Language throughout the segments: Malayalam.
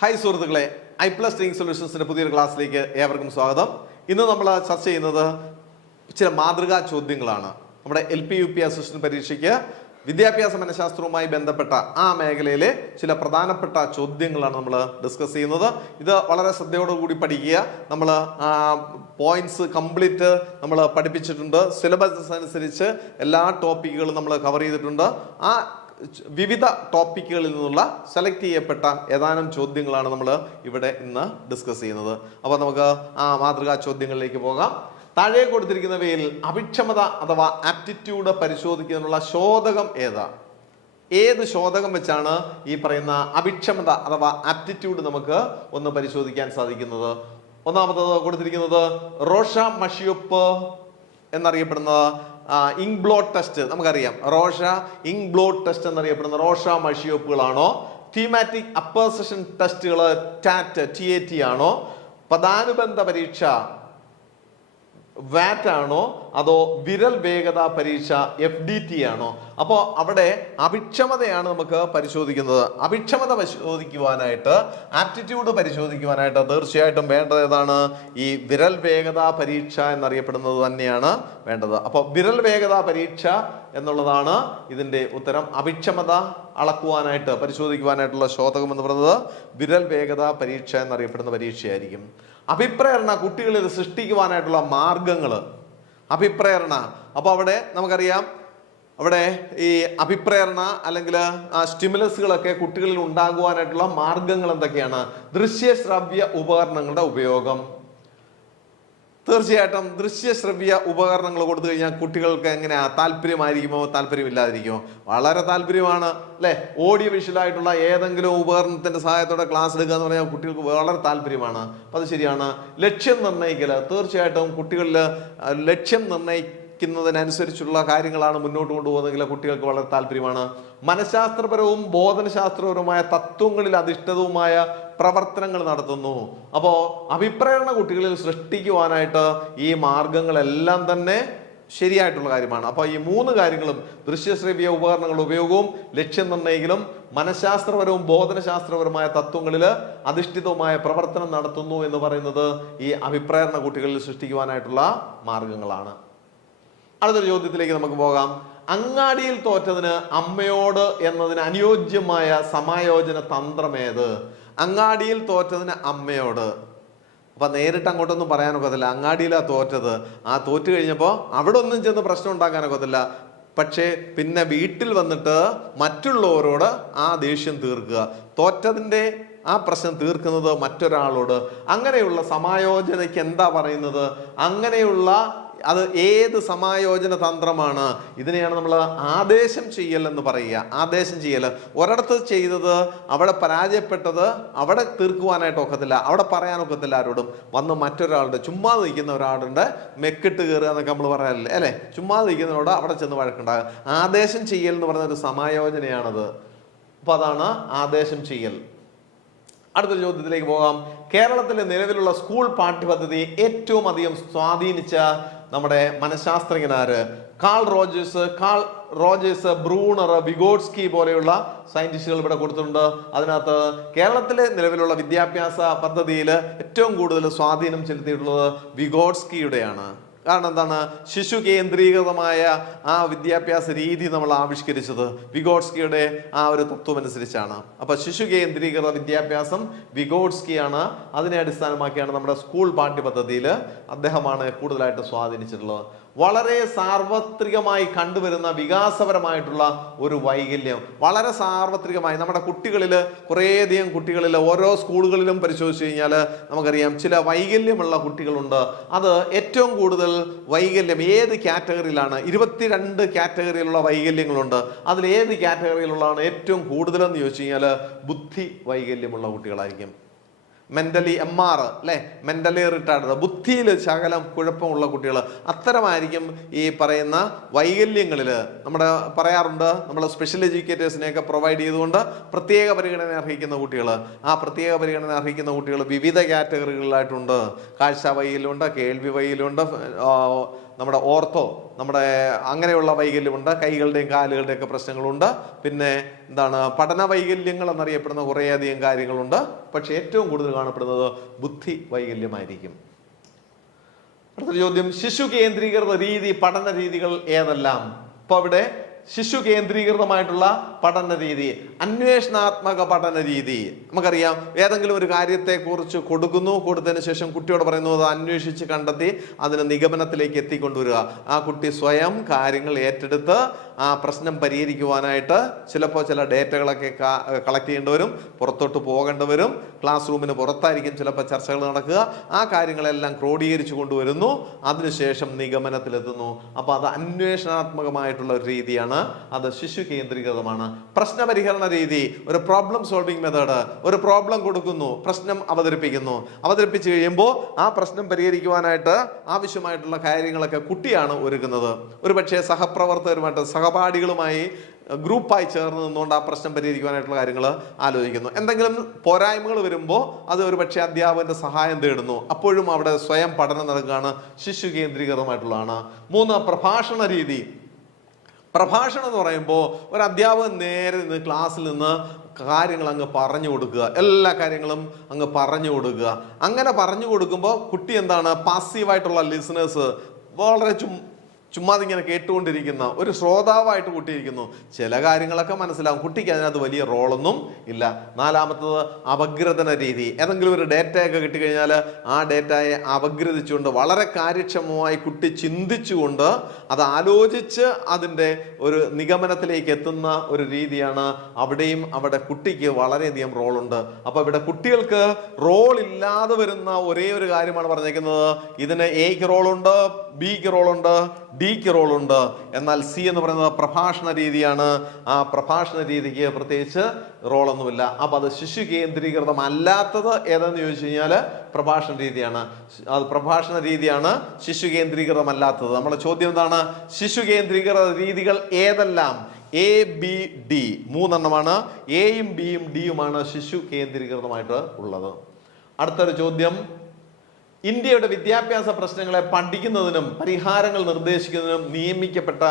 ഹായ് സുഹൃത്തുക്കളെ, ഐപ്ലസ് ട്രെയിനിങ് സൊല്യൂഷൻസിന്റെ പുതിയൊരു ക്ലാസ്സിലേക്ക് ഏവർക്കും സ്വാഗതം. ഇന്ന് നമ്മൾ ചർച്ച ചെയ്യുന്നത് ചില മാതൃകാ ചോദ്യങ്ങളാണ്. നമ്മുടെ LP-UP അസിസ്റ്റന്റ് പരീക്ഷയ്ക്ക് വിദ്യാഭ്യാസ മനഃശാസ്ത്രവുമായി ബന്ധപ്പെട്ട ആ മേഖലയിലെ ചില പ്രധാനപ്പെട്ട ചോദ്യങ്ങളാണ് നമ്മൾ ഡിസ്കസ് ചെയ്യുന്നത്. ഇത് വളരെ ശ്രദ്ധയോടുകൂടി പഠിക്കുക. നമ്മൾ പോയിന്റ്സ് കംപ്ലീറ്റ് നമ്മൾ പഠിപ്പിച്ചിട്ടുണ്ട്. സിലബസ് അനുസരിച്ച് എല്ലാ ടോപ്പിക്കുകളും നമ്മൾ കവർ ചെയ്തിട്ടുണ്ട്. ആ വിവിധ ടോപ്പിക്കുകളിൽ നിന്നുള്ള സെലക്ട് ചെയ്യപ്പെട്ട ഏതാനും ചോദ്യങ്ങളാണ് നമ്മൾ ഇവിടെ ഇന്ന് ഡിസ്കസ് ചെയ്യുന്നത്. അപ്പോൾ നമുക്ക് ആ മാതൃകാ ചോദ്യങ്ങളിലേക്ക് പോകാം. താഴെ കൊടുത്തിരിക്കുന്നവയിൽ അഭിക്ഷമത അഥവാ ആപ്റ്റിറ്റ്യൂഡ് പരിശോധിക്കുന്നതിനുള്ള ശോധകം ഏതാ? ഏത് ശോധകം വെച്ചാണ് ഈ പറയുന്ന അഭിക്ഷമത അഥവാ ആപ്റ്റിറ്റ്യൂഡ് നമുക്ക് ഒന്ന് പരിശോധിക്കാൻ സാധിക്കുന്നത്? ഒന്നാമത്തത് കൊടുത്തിരിക്കുന്നത് റോഷ-മഷിയൊപ്പ് എന്നറിയപ്പെടുന്നത് ഇങ്ക് ബ്ലോട്ട് ടെസ്റ്റ്. നമുക്കറിയാം റോഷ ഇങ്ക് ബ്ലോട്ട് ടെസ്റ്റ് എന്നറിയപ്പെടുന്ന റോഷ-മഷിയൊപ്പുകളാണോ? തീമാറ്റിക് അപ്പർ സെഷൻ ടെസ്റ്റുകൾ TAT ആണോ? പദാനുബന്ധ പരീക്ഷ VAT ആണോ? അതോ വിരൽ വേഗത പരീക്ഷ FDT ആണോ? അപ്പോൾ അവിടെ അഭിക്ഷമതയാണ് നമുക്ക് പരിശോധിക്കുന്നത്. അഭിക്ഷമത പരിശോധിക്കുവാനായിട്ട്, ആപ്റ്റിറ്റ്യൂഡ് പരിശോധിക്കുവാനായിട്ട് തീർച്ചയായിട്ടും വേണ്ടത് ഏതാണ്? ഈ വിരൽ വേഗത പരീക്ഷ എന്നറിയപ്പെടുന്നത് തന്നെയാണ് വേണ്ടത്. അപ്പോൾ വിരൽ വേഗത പരീക്ഷ എന്നുള്ളതാണ് ഇതിന്റെ ഉത്തരം. അഭിക്ഷമത അളക്കുവാനായിട്ട് പരിശോധിക്കുവാനായിട്ടുള്ള ശോധകം എന്ന് പറയുന്നത് വിരൽ വേഗത പരീക്ഷ എന്നറിയപ്പെടുന്ന പരീക്ഷയായിരിക്കും. അഭിപ്രേരണ കുട്ടികളിൽ സൃഷ്ടിക്കുവാനായിട്ടുള്ള മാർഗങ്ങൾ. അഭിപ്രേരണ, അപ്പോൾ അവിടെ നമുക്കറിയാം അവിടെ ഈ അഭിപ്രേരണ അല്ലെങ്കിൽ സ്റ്റിമുലസുകളൊക്കെ കുട്ടികളിൽ ഉണ്ടാകുവാനായിട്ടുള്ള മാർഗങ്ങൾ എന്തൊക്കെയാണ്? ദൃശ്യശ്രവ്യ ഉപകരണങ്ങളുടെ ഉപയോഗം. തീർച്ചയായിട്ടും ദൃശ്യശ്രവ്യ ഉപകരണങ്ങൾ കൊടുത്തു കഴിഞ്ഞാൽ കുട്ടികൾക്ക് എങ്ങനെയാ താല്പര്യമായിരിക്കുമോ താല്പര്യമില്ലാതിരിക്കുമോ? വളരെ താല്പര്യമാണ് അല്ലെ. ഓഡിയോ വിഷ്വലായിട്ടുള്ള ഏതെങ്കിലും ഉപകരണത്തിന്റെ സഹായത്തോടെ ക്ലാസ് എടുക്കുക എന്ന് പറഞ്ഞാൽ കുട്ടികൾക്ക് വളരെ താല്പര്യമാണ്. അപ്പം അത് ശരിയാണ്. ലക്ഷ്യം നിർണ്ണയിക്കൽ, തീർച്ചയായിട്ടും കുട്ടികളിൽ ലക്ഷ്യം നിർണ്ണയിക്കുന്നതിനനുസരിച്ചുള്ള കാര്യങ്ങളാണ് മുന്നോട്ട് കൊണ്ടുപോകുന്നതെങ്കിൽ കുട്ടികൾക്ക് വളരെ താല്പര്യമാണ്. മനഃശാസ്ത്രപരവും ബോധനശാസ്ത്രപരവുമായ തത്വങ്ങളിൽ അധിഷ്ഠിതവുമായ പ്രവർത്തനങ്ങൾ നടത്തുന്നു. അപ്പോൾ അഭിപ്രേരണ കുട്ടികളിൽ സൃഷ്ടിക്കുവാനായിട്ട് ഈ മാർഗങ്ങളെല്ലാം തന്നെ ശരിയായിട്ടുള്ള കാര്യമാണ്. അപ്പോൾ ഈ മൂന്ന് കാര്യങ്ങളും ദൃശ്യശ്രവ്യ ഉപകരണങ്ങളുടെ ഉപയോഗവും ലക്ഷ്യം നിർണ്ണയിക്കലും മനഃശാസ്ത്രപരവും ബോധനശാസ്ത്രപരമായ തത്വങ്ങളിൽ അധിഷ്ഠിതവുമായ പ്രവർത്തനം നടത്തുന്നു എന്ന് പറയുന്നത് ഈ അഭിപ്രേരണ കുട്ടികളിൽ സൃഷ്ടിക്കുവാനായിട്ടുള്ള മാർഗങ്ങളാണ്. അടുത്തൊരു ചോദ്യത്തിലേക്ക് നമുക്ക് പോകാം. അങ്ങാടിയിൽ തോറ്റതിന് അമ്മയോട് എന്നതിന് അനുയോജ്യമായ സമായോജന തന്ത്രമേത്? അങ്ങാടിയിൽ തോറ്റതിന് അമ്മയോട്. അപ്പൊ നേരിട്ട് അങ്ങോട്ടൊന്നും പറയാനൊക്കത്തില്ല. അങ്ങാടിയിലാ തോറ്റത്. ആ തോറ്റു കഴിഞ്ഞപ്പോൾ അവിടെ ഒന്നും ചെന്ന് പ്രശ്നം ഉണ്ടാക്കാനൊക്കത്തില്ല. പക്ഷേ പിന്നെ വീട്ടിൽ വന്നിട്ട് മറ്റുള്ളവരോട് ആ ദേഷ്യം തീർക്കുക. തോറ്റതിൻ്റെ ആ പ്രശ്നം തീർക്കുന്നത് മറ്റൊരാളോട്. അങ്ങനെയുള്ള സമായോജനയ്ക്ക് എന്താ പറയുന്നത്? അങ്ങനെയുള്ള അത് ഏത് സമായോജന തന്ത്രമാണ്? ഇതിനെയാണ് നമ്മൾ ആദേശം ചെയ്യൽ എന്ന് പറയുക. ആദേശം ചെയ്യൽ. ഒരിടത്ത് ചെയ്തത് അവിടെ പരാജയപ്പെട്ടത് അവിടെ തീർക്കുവാനായിട്ട് ഒക്കത്തില്ല, അവിടെ പറയാനൊക്കത്തില്ല ആരോടും. വന്ന് മറ്റൊരാളുടെ ചുമ്മാ നിൽക്കുന്ന ഒരാളുടെ മെക്കിട്ട് കയറുക എന്നൊക്കെ നമ്മൾ പറയാറില്ലേ അല്ലേ? ചുമ്മാ നിൽക്കുന്നതിനോട് അവിടെ ചെന്ന് വഴക്കുണ്ടാകുക. ആദേശം ചെയ്യൽ എന്ന് പറയുന്നൊരു സമായോജനയാണത്. അപ്പൊ അതാണ് ആദേശം ചെയ്യൽ. അടുത്ത ചോദ്യത്തിലേക്ക് പോകാം. കേരളത്തിലെ നിലവിലുള്ള സ്കൂൾ പാഠ്യപദ്ധതി ഏറ്റവും അധികം സ്വാധീനിച്ച നമ്മുടെ മനഃശാസ്ത്രജ്ഞനാര്? കാൾ റോജേഴ്സ്, ബ്രൂണർ, വിഗോട്സ്കി പോലെയുള്ള സയന്റിസ്റ്റുകൾ ഇവിടെ കൊടുത്തിട്ടുണ്ട്. അതിനകത്ത് കേരളത്തിലെ നിലവിലുള്ള വിദ്യാഭ്യാസ പദ്ധതിയിൽ ഏറ്റവും കൂടുതൽ സ്വാധീനം ചെലുത്തിയിട്ടുള്ളത് വിഗോട്സ്കിയുടെയാണ്. കാരണം എന്താണ്? ശിശു കേന്ദ്രീകൃതമായ ആ വിദ്യാഭ്യാസ രീതി നമ്മൾ ആവിഷ്കരിച്ചത് വിഗോട്സ്കിയുടെ ആ ഒരു തത്വം അനുസരിച്ചാണ്. അപ്പൊ ശിശു കേന്ദ്രീകൃത വിദ്യാഭ്യാസം വിഗോട്സ്കിയാണ്. അതിനെ അടിസ്ഥാനമാക്കിയാണ് നമ്മുടെ സ്കൂൾ പാഠ്യപദ്ധതിയിൽ അദ്ദേഹമാണ് കൂടുതലായിട്ട് സ്വാധീനിച്ചിട്ടുള്ളത്. വളരെ സാർവത്രികമായി കണ്ടുവരുന്ന വികാസപരമായിട്ടുള്ള ഒരു വൈകല്യം, വളരെ സാർവത്രികമായി നമ്മുടെ കുട്ടികളിൽ, കുറേയധികം കുട്ടികളിൽ ഓരോ സ്കൂളുകളിലും പരിശോധിച്ച് കഴിഞ്ഞാൽ നമുക്കറിയാം ചില വൈകല്യമുള്ള കുട്ടികളുണ്ട്. അത് ഏറ്റവും കൂടുതൽ വൈകല്യം ഏത് കാറ്റഗറിയിലാണ്? 22 കാറ്റഗറിയിലുള്ള വൈകല്യങ്ങളുണ്ട്. അതിൽ ഏത് കാറ്റഗറിയിലുള്ളതാണ് ഏറ്റവും കൂടുതലെന്ന് ചോദിച്ചു കഴിഞ്ഞാൽ ബുദ്ധി വൈകല്യമുള്ള കുട്ടികളായിരിക്കും. മെന്റലി MR അല്ലെ, മെന്റലി റിട്ടാർഡ്, ബുദ്ധിയിൽ ശകലം കുഴപ്പമുള്ള കുട്ടികൾ. അത്തരമായിരിക്കും ഈ പറയുന്ന വൈകല്യങ്ങളിൽ നമ്മുടെ പറയാറുണ്ട്. നമ്മൾ സ്പെഷ്യൽ എഡ്യൂക്കേറ്റേഴ്സിനെയൊക്കെ പ്രൊവൈഡ് ചെയ്തുകൊണ്ട് പ്രത്യേക പരിഗണന അർഹിക്കുന്ന കുട്ടികൾ. ആ പ്രത്യേക പരിഗണന അർഹിക്കുന്ന കുട്ടികൾ വിവിധ കാറ്റഗറികളിലായിട്ടുണ്ട്. കാഴ്ച വൈകല്യമുണ്ട്, കേൾവി വൈകല്യമുണ്ട്, നമ്മുടെ ഓർത്തോ, നമ്മുടെ അങ്ങനെയുള്ള വൈകല്യമുണ്ട്, കൈകളുടെയും കാലുകളുടെയും ഒക്കെ പ്രശ്നങ്ങളുണ്ട്. പിന്നെ എന്താണ് പഠന വൈകല്യങ്ങൾ എന്നറിയപ്പെടുന്ന കുറേയധികം കാര്യങ്ങളുണ്ട്. പക്ഷെ ഏറ്റവും കൂടുതൽ കാണപ്പെടുന്നത് ബുദ്ധി വൈകല്യമായിരിക്കും. അടുത്ത ചോദ്യം, ശിശു കേന്ദ്രീകൃത പഠന രീതികൾ ഏതെല്ലാം? ഇപ്പൊ അവിടെ ശിശു കേന്ദ്രീകൃതമായിട്ടുള്ള പഠന രീതി, അന്വേഷണാത്മക പഠന രീതി. നമുക്കറിയാം, ഏതെങ്കിലും ഒരു കാര്യത്തെക്കുറിച്ച് കൊടുത്തതിന് ശേഷം കുട്ടിയോട് പറയുന്നു അത് അന്വേഷിച്ച് കണ്ടെത്തി അതിന് നിഗമനത്തിലേക്ക് എത്തിക്കൊണ്ടുവരിക. ആ കുട്ടി സ്വയം കാര്യങ്ങൾ ഏറ്റെടുത്ത് ആ പ്രശ്നം പരിഹരിക്കുവാനായിട്ട് ചിലപ്പോൾ ചില ഡേറ്റകളൊക്കെ കളക്ട് ചെയ്യേണ്ടി വരും, പുറത്തോട്ട് പോകേണ്ടി വരും, ക്ലാസ് റൂമിന് പുറത്തായിരിക്കും ചിലപ്പോൾ ചർച്ചകൾ നടക്കുക. ആ കാര്യങ്ങളെല്ലാം ക്രോഡീകരിച്ചു കൊണ്ടുവരുന്നു, അതിനുശേഷം നിഗമനത്തിലെത്തുന്നു. അപ്പോൾ അത് അന്വേഷണാത്മകമായിട്ടുള്ള ഒരു രീതിയാണ്, അത് ശിശു കേന്ദ്രീകൃതമാണ്. പ്രശ്നപരിഹരണ രീതി, ഒരു പ്രോബ്ലം സോൾവിംഗ് മെത്തേഡ്, ഒരു പ്രോബ്ലം കൊടുക്കുന്നു, പ്രശ്നം അവതരിപ്പിച്ചു കഴിയുമ്പോൾ ആ പ്രശ്നം പരിഹരിക്കുവാനായിട്ട് ആവശ്യമായിട്ടുള്ള കാര്യങ്ങളൊക്കെ കുട്ടിയാണ് ഒരുക്കുന്നത്. ഒരുപക്ഷെ സഹപ്രവർത്തകരുമായിട്ട് സഹപാഠികളുമായി ഗ്രൂപ്പായി ചേർന്ന് നിന്നുകൊണ്ട് ആ പ്രശ്നം പരിഹരിക്കുവാനായിട്ടുള്ള കാര്യങ്ങൾ ആലോചിക്കുന്നു. എന്തെങ്കിലും പോരായ്മകൾ വരുമ്പോൾ അത് ഒരു പക്ഷേ അധ്യാപകന്റെ സഹായം തേടുന്നു. അപ്പോഴും അവിടെ സ്വയം പഠനം നടക്കുകയാണ്, ശിശു കേന്ദ്രീകൃതമായിട്ടുള്ളതാണ്. 3, പ്രഭാഷണ രീതി. പ്രഭാഷണം എന്ന് പറയുമ്പോൾ ഒരു അധ്യാപകൻ നേരെ നിന്ന് ക്ലാസ്സിൽ നിന്ന് കാര്യങ്ങൾ അങ്ങ് പറഞ്ഞു കൊടുക്കുക, എല്ലാ കാര്യങ്ങളും അങ്ങ് പറഞ്ഞു കൊടുക്കുക. അങ്ങനെ പറഞ്ഞു കൊടുക്കുമ്പോൾ കുട്ടി എന്താണ്, പാസീവായിട്ടുള്ള ലിസണേഴ്സ്, വളരെ ചുമ്മാതിങ്ങനെ കേട്ടുകൊണ്ടിരിക്കുന്ന ഒരു ശ്രോതാവായിട്ട് കുട്ടിയിരിക്കുന്നു. ചില കാര്യങ്ങളൊക്കെ മനസ്സിലാവും, കുട്ടിക്ക് അതിനകത്ത് വലിയ റോളൊന്നും ഇല്ല. 4, അപഗ്രഥന രീതി. ഏതെങ്കിലും ഒരു ഡേറ്റയൊക്കെ കിട്ടിക്കഴിഞ്ഞാൽ ആ ഡേറ്റയെ അപഗ്രഥിച്ചുകൊണ്ട് വളരെ കാര്യക്ഷമമായി കുട്ടി ചിന്തിച്ചുകൊണ്ട് അത് ആലോചിച്ച് അതിൻ്റെ ഒരു നിഗമനത്തിലേക്ക് എത്തുന്ന ഒരു രീതിയാണ്. അവിടെ കുട്ടിക്ക് വളരെയധികം റോളുണ്ട്. അപ്പോൾ ഇവിടെ കുട്ടികൾക്ക് റോൾ ഇല്ലാതെ വരുന്ന ഒരേ ഒരു കാര്യമാണ് പറഞ്ഞേക്കുന്നത്, ഇതിന് എക്ക് റോളുണ്ട്, ബിക്ക് റോളുണ്ട്, ഡിക്ക് റോളുണ്ട്. എന്നാൽ സി എന്ന് പറയുന്നത് പ്രഭാഷണ രീതിയാണ്. ആ പ്രഭാഷണ രീതിക്ക് പ്രത്യേകിച്ച് റോളൊന്നുമില്ല. അപ്പൊ അത് ശിശു കേന്ദ്രീകൃതമല്ലാത്തത് ഏതെന്ന് ചോദിച്ചു കഴിഞ്ഞാൽ പ്രഭാഷണ രീതിയാണ്. അത് പ്രഭാഷണ രീതിയാണ് ശിശു കേന്ദ്രീകൃതമല്ലാത്തത്. നമ്മുടെ ചോദ്യം എന്താണ്, ശിശു കേന്ദ്രീകൃത രീതികൾ ഏതെല്ലാം? എ, ബി, ഡി 3 എയും ബിയും ഡിയുമാണ് ശിശു കേന്ദ്രീകൃതമായിട്ട് ഉള്ളത്. അടുത്തൊരു ചോദ്യം, ഇന്ത്യയുടെ വിദ്യാഭ്യാസ പ്രശ്നങ്ങളെ പഠിക്കുന്നതിനും പരിഹാരങ്ങൾ നിർദ്ദേശിക്കുന്നതിനും നിയമിക്കപ്പെട്ട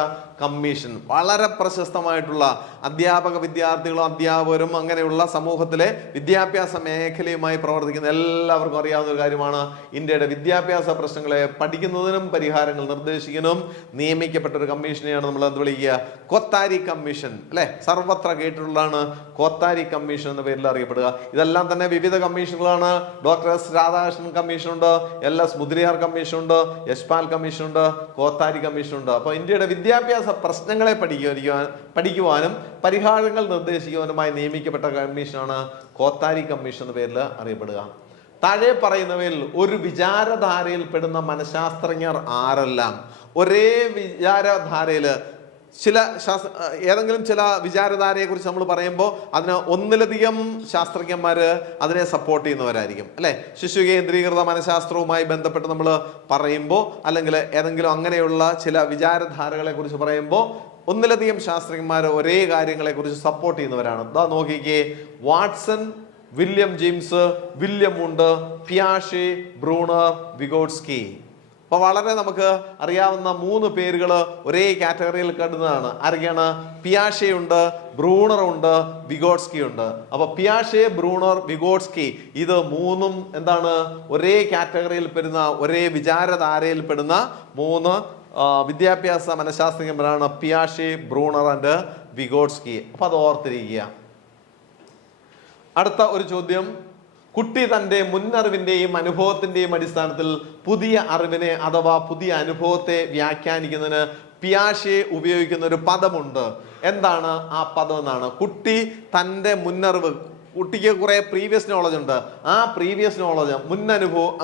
കമ്മീഷൻ. വളരെ പ്രശസ്തമായിട്ടുള്ള അധ്യാപകരും അങ്ങനെയുള്ള സമൂഹത്തിലെ വിദ്യാഭ്യാസ മേഖലയുമായി പ്രവർത്തിക്കുന്ന എല്ലാവർക്കും അറിയാവുന്ന ഒരു കാര്യമാണ്. ഇന്ത്യയുടെ വിദ്യാഭ്യാസ പ്രശ്നങ്ങളെ പഠിക്കുന്നതിനും പരിഹാരങ്ങൾ നിർദ്ദേശിക്കുന്നതിനും നിയമിക്കപ്പെട്ട ഒരു കമ്മീഷനെയാണ് നമ്മൾ എന്ത് വിളിക്കുക, കൊത്താരി കമ്മീഷൻ. അല്ലെ, സർവത്ര കേട്ടിട്ടുള്ളതാണ് കൊത്താരി കമ്മീഷൻ എന്ന പേരിൽ അറിയപ്പെടുക. ഇതെല്ലാം തന്നെ വിവിധ കമ്മീഷനുകളാണ്. ഡോക്ടർ എസ് രാധാകൃഷ്ണൻ കമ്മീഷനുണ്ട്, LS മുദ്രിയാർ കമ്മീഷനുണ്ട്, യശ്പാൽ കമ്മീഷനുണ്ട്, കോത്താരി കമ്മീഷനുണ്ട്. അപ്പോൾ ഇന്ത്യയുടെ വിദ്യാഭ്യാസ പ്രശ്നങ്ങളെ പഠിക്കുവാനും പരിഹാരങ്ങൾ നിർദ്ദേശിക്കുവാനുമായി നിയമിക്കപ്പെട്ട കമ്മീഷനാണ് കോത്താരി കമ്മീഷൻ എന്ന പേരിൽ അറിയപ്പെടുക. താഴെ പറയുന്നവയിൽ ഒരു വിചാരധാരയിൽ പെടുന്ന മനഃശാസ്ത്രജ്ഞർ ആരെല്ലാം? ഒരേ വിചാരധാരയിൽ ഏതെങ്കിലും ചില വിചാരധാരയെ കുറിച്ച് നമ്മൾ പറയുമ്പോൾ അതിന് ഒന്നിലധികം ശാസ്ത്രജ്ഞന്മാർ അതിനെ സപ്പോർട്ട് ചെയ്യുന്നവരായിരിക്കും. അല്ലെ, ശിശു കേന്ദ്രീകൃത മനഃശാസ്ത്രവുമായി ബന്ധപ്പെട്ട് നമ്മൾ പറയുമ്പോൾ അല്ലെങ്കിൽ ഏതെങ്കിലും അങ്ങനെയുള്ള ചില വിചാരധാരകളെ കുറിച്ച് പറയുമ്പോൾ ഒന്നിലധികം ശാസ്ത്രജ്ഞന്മാർ ഒരേ കാര്യങ്ങളെ കുറിച്ച് സപ്പോർട്ട് ചെയ്യുന്നവരാണ്. നോക്കിക്കേ, Watson, William James, William Wundt, പിയാഷെ, ബ്രൂണർ, വിഗോട്സ്കി. അപ്പൊ വളരെ നമുക്ക് അറിയാവുന്ന 3 പേരുകൾ ഒരേ കാറ്റഗറിയിൽ കണ്ടുന്നതാണ്. ആരൊക്കെയാണ്? പിയാഷെ ഉണ്ട്, ബ്രൂണർ ഉണ്ട്, വിഗോട്സ്കി ഉണ്ട്. അപ്പൊ പിയാഷെ, ബ്രൂണർ, വിഗോട്സ്കി ഇത് 3 എന്താണ്, ഒരേ കാറ്റഗറിയിൽ പെടുന്ന, ഒരേ വിചാരധാരയിൽ പെടുന്ന 3 വിദ്യാഭ്യാസ മനഃശാസ്ത്രജ്ഞന്മാരാണ് പിയാഷെ, ബ്രൂണർ ആൻഡ് വിഗോട്സ്കി. അപ്പൊ അത് ഓർത്തിരിക്കുക. അടുത്ത ഒരു ചോദ്യം, കുട്ടി തൻ്റെ മുന്നറിവിൻ്റെയും അനുഭവത്തിൻ്റെയും അടിസ്ഥാനത്തിൽ പുതിയ അറിവിനെ അഥവാ പുതിയ അനുഭവത്തെ വ്യാഖ്യാനിക്കുന്നതിന് പിയാഷെ ഉപയോഗിക്കുന്ന ഒരു പദമുണ്ട്. എന്താണ് ആ പദം എന്നാണ്. കുട്ടി തൻ്റെ മുന്നറിവ്, കുട്ടിക്ക് കുറെ പ്രീവിയസ് നോളജ് ഉണ്ട്. ആ പ്രീവിയസ് നോളജ്,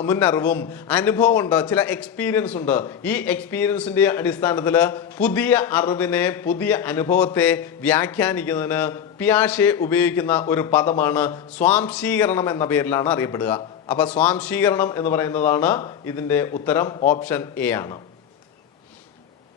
മുന്നറിവും അനുഭവം ഉണ്ട്, ചില എക്സ്പീരിയൻസ് ഉണ്ട്. ഈ എക്സ്പീരിയൻസിന്റെ അടിസ്ഥാനത്തിൽ പുതിയ അറിവിനെ, പുതിയ അനുഭവത്തെ വ്യാഖ്യാനിക്കുന്നതിന് പിയാഷെ ഉപയോഗിക്കുന്ന ഒരു പദമാണ് സ്വാംശീകരണം എന്ന പേരിലാണ് അറിയപ്പെടുക. അപ്പൊ സ്വാംശീകരണം എന്ന് പറയുന്നതാണ് ഇതിന്റെ ഉത്തരം. ഓപ്ഷൻ എ ആണ്.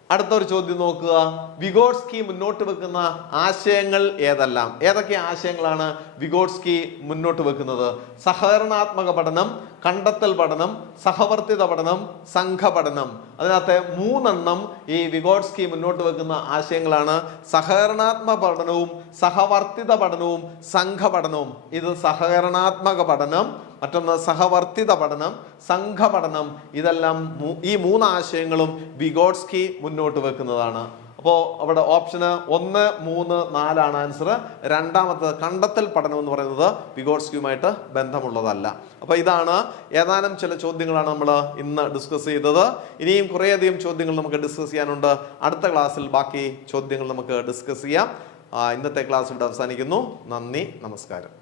അടുത്തൊരു ചോദ്യം നോക്കുക, വിഗോട്സ്കി മുന്നോട്ട് വെക്കുന്ന ആശയങ്ങൾ ഏതെല്ലാം? ഏതൊക്കെ ആശയങ്ങളാണ് വിഗോട്സ്കി മുന്നോട്ട് വെക്കുന്നത്? സഹകരണാത്മക പഠനം, കണ്ടെത്തൽ പഠനം, സഹവർത്തിത പഠനം, സംഘപഠനം. അതിനകത്തെ 3 ഈ വിഗോട്സ്കി മുന്നോട്ട് വെക്കുന്ന ആശയങ്ങളാണ്. സഹകരണാത്മക പഠനവും സഹവർത്തിത പഠനവും സംഘപഠനവും. ഇത് സഹകരണാത്മക പഠനം, മറ്റൊന്ന് സഹവർത്തിത പഠനം, സംഘപഠനം. ഇതെല്ലാം ഈ 3 ആശയങ്ങളും വിഗോട്സ്കി മുന്നോട്ട് വെക്കുന്നതാണ്. അപ്പോൾ അവിടെ ഓപ്ഷന് 1, 3, 4 ആൻസർ. രണ്ടാമത്തെ കണ്ടെത്തൽ പഠനം എന്ന് പറയുന്നത് വിഗോട്സ്കിയുമായിട്ട് ബന്ധമുള്ളതല്ല. അപ്പോൾ ഇതാണ് ഏതാനും ചില ചോദ്യങ്ങളാണ് നമ്മൾ ഇന്ന് ഡിസ്കസ് ചെയ്തത്. ഇനിയും കുറേയധികം ചോദ്യങ്ങൾ നമുക്ക് ഡിസ്കസ് ചെയ്യാനുണ്ട്. അടുത്ത ക്ലാസ്സിൽ ബാക്കി ചോദ്യങ്ങൾ നമുക്ക് ഡിസ്കസ് ചെയ്യാം. ഇന്നത്തെ ക്ലാസ് ഇവിടെ അവസാനിക്കുന്നു. നന്ദി, നമസ്കാരം.